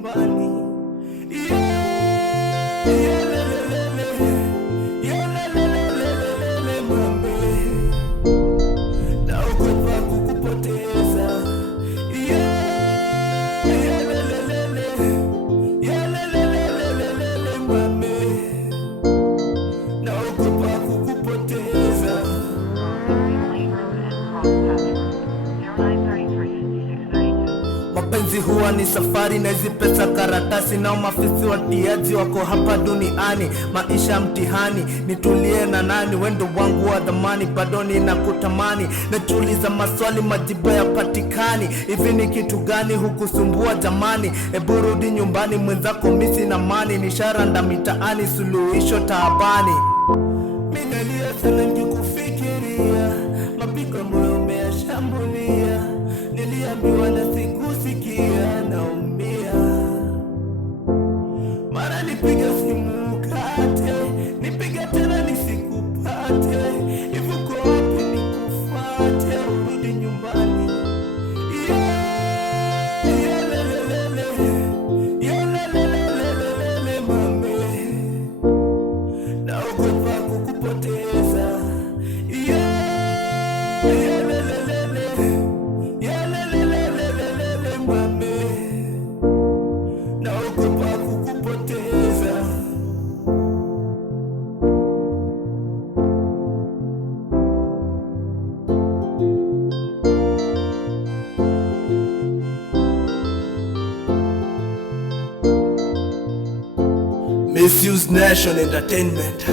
nyumbani. Yeah, yeah, lelelele. Yeah, lelelelelelele mame. Naogopa kukupoteza. Yeah, yeah, lelelele. Yeah, lelelelelelele mame. Naogopa kukupoteza. Mapenzi huwa ni safari na hizi pesa karatasi, nao mafisi watiaji wako hapa duniani. Maisha mtihani, nitulie na nani? Wendo wangu wa dhamani, bado ninakutamani. Natuliza maswali, majibu yapatikani. Hivi ni kitu gani hukusumbua jamani? Ebu rudi nyumbani, mwenzako misi na mani. Nisharanda mitaani, suluhisho taabani. Minalia sana nikikufikiria, mapigo moyo umeyashambulia. Niliambiwa na sikusikia, naumia. Mara nipiga simu ukate, nipiga tena nisikupate. Hivi uko wapi nikufuate, urudi nyumbani. Yeah, yeah, lelelele. Yeah, lelelelelelele mame. Naogopa kukupoteza. Yeah, yeah, lelelele. Yeah, lelelelelelele mame. Naogopa kukupoteza. Misuse Nation Entertainment.